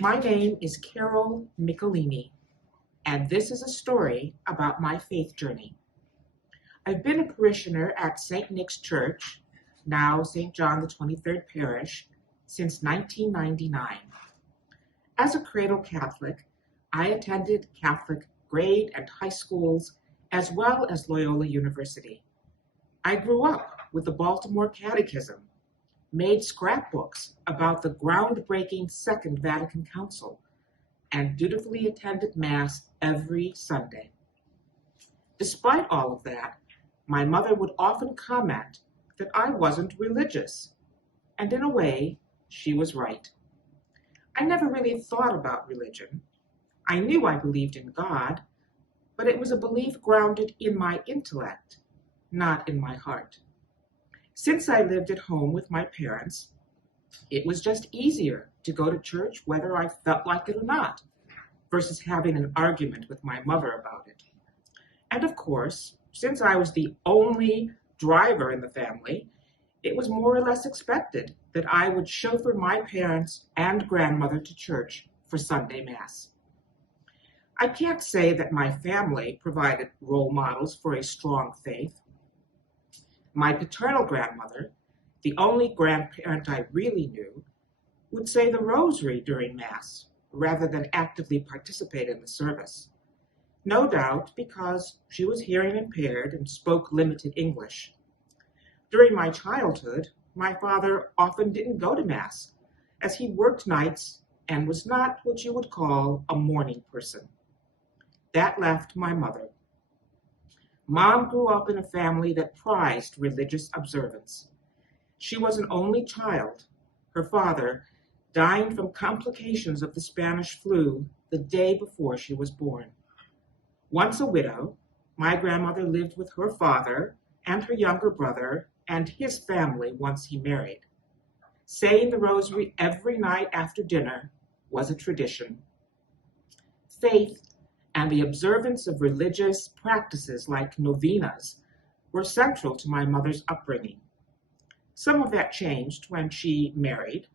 My name is Carol Michelini, and this is a story about my faith journey. I've been a parishioner at St. Nick's Church, now St. John the 23rd Parish, since 1999. As a cradle Catholic, I attended Catholic grade and high schools, as well as Loyola University. I grew up with the Baltimore Catechism, made scrapbooks about the groundbreaking Second Vatican Council, and dutifully attended Mass every Sunday. Despite all of that, my mother would often comment that I wasn't religious, and in a way, she was right. I never really thought about religion. I knew I believed in God, but it was a belief grounded in my intellect, not in my heart. Since I lived at home with my parents, it was just easier to go to church whether I felt like it or not, versus having an argument with my mother about it. And of course, since I was the only driver in the family, it was more or less expected that I would chauffeur my parents and grandmother to church for Sunday Mass. I can't say that my family provided role models for a strong faith. My paternal grandmother, the only grandparent I really knew, would say the rosary during Mass rather than actively participate in the service. No doubt because she was hearing impaired and spoke limited English. During my childhood, my father often didn't go to Mass, as he worked nights and was not what you would call a morning person. That left my mother. Mom grew up in a family that prized religious observance. She was an only child. Her father dying from complications of the Spanish flu the day before she was born. Once a widow, my grandmother lived with her father and her younger brother and his family once he married. Saying the rosary every night after dinner was a tradition. Faith and the observance of religious practices like novenas were central to my mother's upbringing. Some of that changed when she married,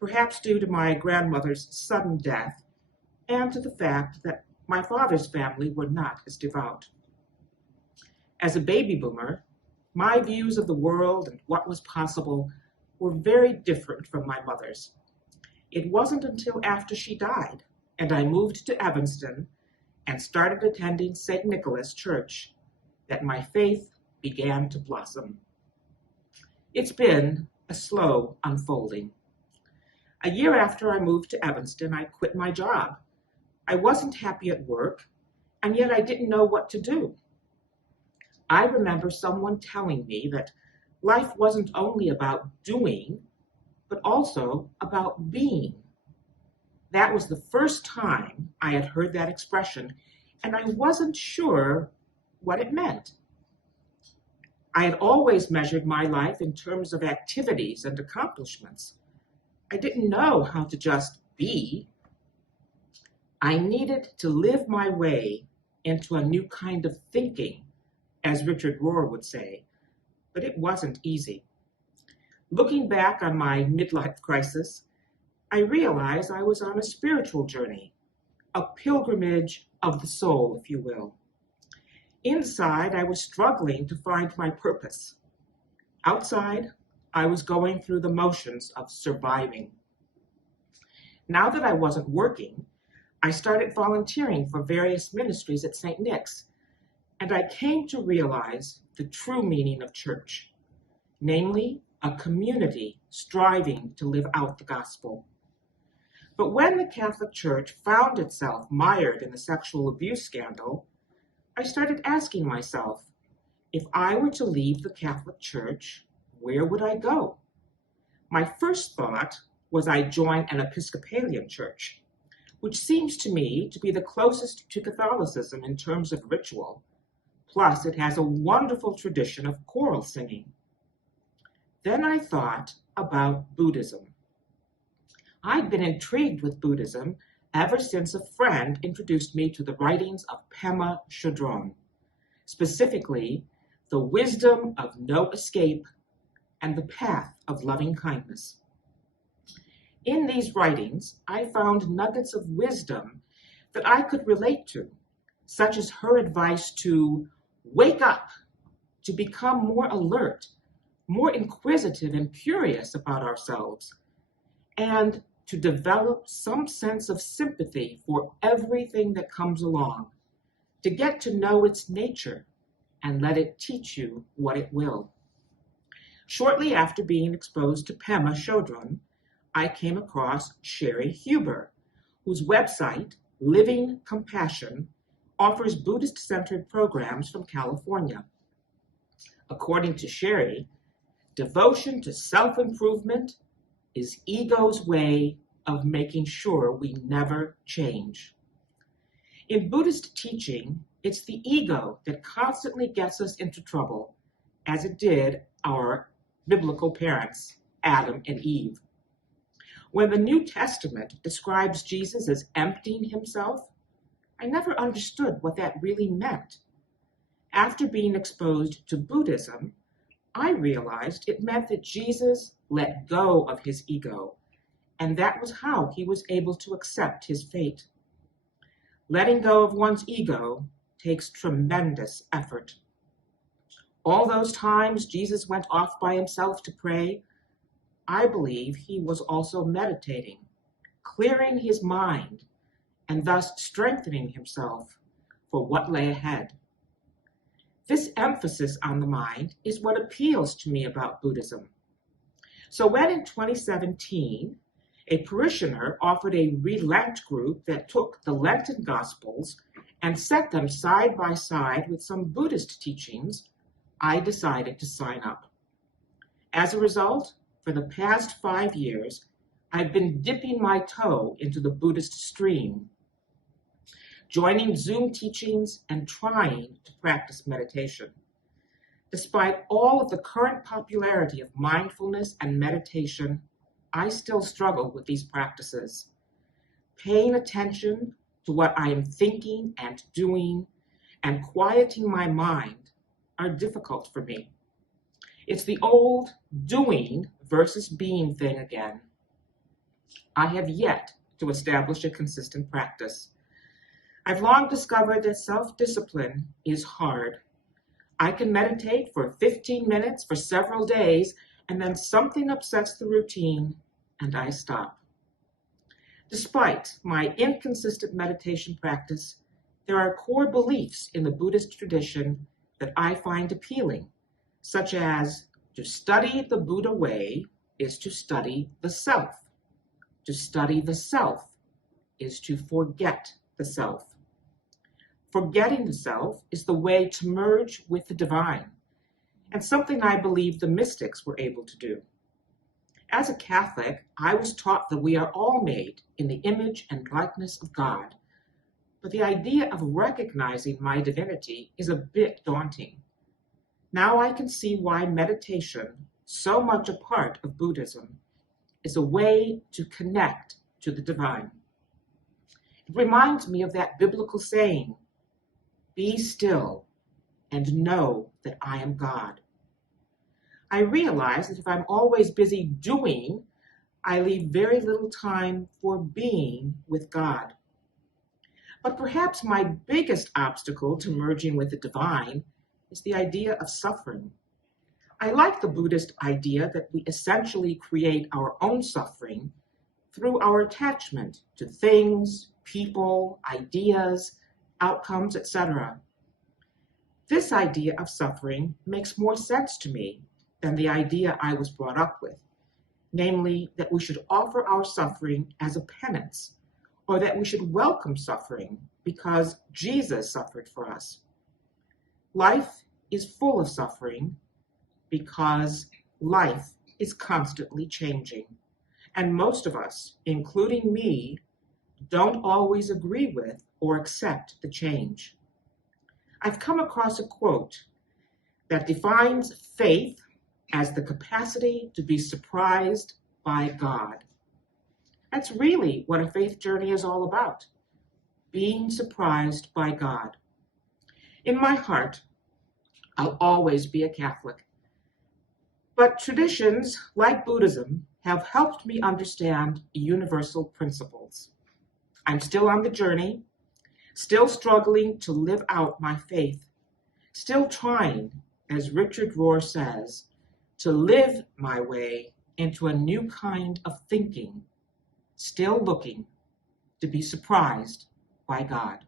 perhaps due to my grandmother's sudden death and to the fact that my father's family were not as devout. As a baby boomer, my views of the world and what was possible were very different from my mother's. It wasn't until after she died and I moved to Evanston and started attending St. Nicholas Church that my faith began to blossom. It's been a slow unfolding. A year after I moved to Evanston, I quit my job. I wasn't happy at work, and yet I didn't know what to do. I remember someone telling me that life wasn't only about doing, but also about being. That was the first time I had heard that expression, and I wasn't sure what it meant. I had always measured my life in terms of activities and accomplishments. I didn't know how to just be. I needed to live my way into a new kind of thinking, as Richard Rohr would say, but it wasn't easy. Looking back on my midlife crisis, I realized I was on a spiritual journey, a pilgrimage of the soul, if you will. Inside, I was struggling to find my purpose. Outside, I was going through the motions of surviving. Now that I wasn't working, I started volunteering for various ministries at St. Nick's, and I came to realize the true meaning of church, namely, a community striving to live out the gospel. But when the Catholic Church found itself mired in the sexual abuse scandal, I started asking myself, if I were to leave the Catholic Church, where would I go? My first thought was I'd join an Episcopalian church, which seems to me to be the closest to Catholicism in terms of ritual. Plus, it has a wonderful tradition of choral singing. Then I thought about Buddhism. I'd been intrigued with Buddhism ever since a friend introduced me to the writings of Pema Chodron, specifically The Wisdom of No Escape and The Path of Loving Kindness. In these writings, I found nuggets of wisdom that I could relate to, such as her advice to wake up, to become more alert, more inquisitive and curious about ourselves, and to develop some sense of sympathy for everything that comes along, to get to know its nature and let it teach you what it will. Shortly after being exposed to Pema Chodron, I came across Sherry Huber, whose website, Living Compassion, offers Buddhist-centered programs from California. According to Sherry, devotion to self-improvement is ego's way of making sure we never change. In Buddhist teaching, it's the ego that constantly gets us into trouble, as it did our biblical parents, Adam and Eve. When the New Testament describes Jesus as emptying himself, I never understood what that really meant. After being exposed to Buddhism, I realized it meant that Jesus let go of his ego, and that was how he was able to accept his fate. Letting go of one's ego takes tremendous effort. All those times Jesus went off by himself to pray, I believe he was also meditating, clearing his mind, and thus strengthening himself for what lay ahead. This emphasis on the mind is what appeals to me about Buddhism. So when in 2017, a parishioner offered a Re-Lent group that took the Lenten Gospels and set them side by side with some Buddhist teachings, I decided to sign up. As a result, for the past 5 years, I've been dipping my toe into the Buddhist stream, joining Zoom teachings and trying to practice meditation. Despite all of the current popularity of mindfulness and meditation, I still struggle with these practices. Paying attention to what I am thinking and doing and quieting my mind are difficult for me. It's the old doing versus being thing again. I have yet to establish a consistent practice. I've long discovered that self-discipline is hard. I can meditate for 15 minutes for several days, and then something upsets the routine, and I stop. Despite my inconsistent meditation practice, there are core beliefs in the Buddhist tradition that I find appealing, such as to study the Buddha way is to study the self. To study the self is to forget the self. Forgetting the self is the way to merge with the divine, and something I believe the mystics were able to do. As a Catholic, I was taught that we are all made in the image and likeness of God, but the idea of recognizing my divinity is a bit daunting. Now I can see why meditation, so much a part of Buddhism, is a way to connect to the divine. It reminds me of that biblical saying, "Be still and know that I am God." I realize that if I'm always busy doing, I leave very little time for being with God. But perhaps my biggest obstacle to merging with the divine is the idea of suffering. I like the Buddhist idea that we essentially create our own suffering through our attachment to things, people, ideas, outcomes, etc. This idea of suffering makes more sense to me than the idea I was brought up with, namely that we should offer our suffering as a penance, or that we should welcome suffering because Jesus suffered for us. Life is full of suffering because life is constantly changing, and most of us, including me, don't always agree with or accept the change. I've come across a quote that defines faith as the capacity to be surprised by God. That's really what a faith journey is all about, being surprised by God. In my heart, I'll always be a Catholic. But traditions like Buddhism have helped me understand universal principles. I'm still on the journey, still struggling to live out my faith, still trying, as Richard Rohr says, to live my way into a new kind of thinking, still looking to be surprised by God.